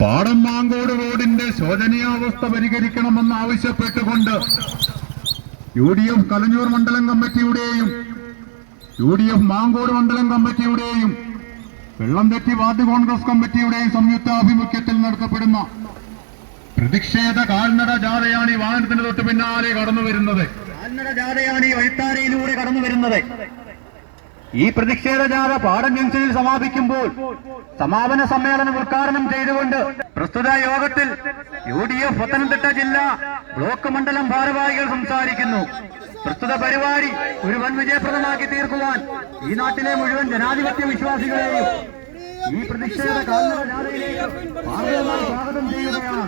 പാടം മാങ്കോട് റോഡിന്റെ ശോചനീയാവസ്ഥ പരിഹരിക്കണമെന്ന് ആവശ്യപ്പെട്ടുകൊണ്ട് യു ഡി എഫ് കലഞ്ഞൂർ മണ്ഡലം കമ്മിറ്റിയുടെയും യു ഡി എഫ് മാങ്കോട് മണ്ഡലം കമ്മിറ്റിയുടെയും വെള്ളം തെറ്റി വാർഡ് കോൺഗ്രസ് കമ്മിറ്റിയുടെയും സംയുക്താഭിമുഖ്യത്തിൽ നടത്തപ്പെടുന്ന പ്രതിഷേധ കാൽനട ജാഥയാണ് ഈ വാഹനത്തിന് തൊട്ട് പിന്നാലെ കടന്നു വരുന്നത് കാൽനട ജാഥയാണ് ഈ വഴിത്താരയിലൂടെ കടന്നു വരുന്നത് ഈ പ്രതിഷേധ ജാഥ പാടം ജംഗ്ഷനിൽ സമാപിക്കുമ്പോൾ സമാപന സമ്മേളനം ഉദ്ഘാടനം ചെയ്തുകൊണ്ട് പ്രസ്തുത യോഗത്തിൽ യു ഡി എഫ് പത്തനംതിട്ട ജില്ലാ ബ്ലോക്ക് മണ്ഡലം ഭാരവാഹികൾ സംസാരിക്കുന്നു. പ്രസ്തുത പരിപാടി ഒരു വൻ വിജയപ്രദമാക്കി തീർക്കുവാൻ ഈ നാട്ടിലെ മുഴുവൻ ജനാധിപത്യ വിശ്വാസികളെയും ഈ പ്രതിഷേധ സ്വാഗതം ചെയ്യുകയാണ്.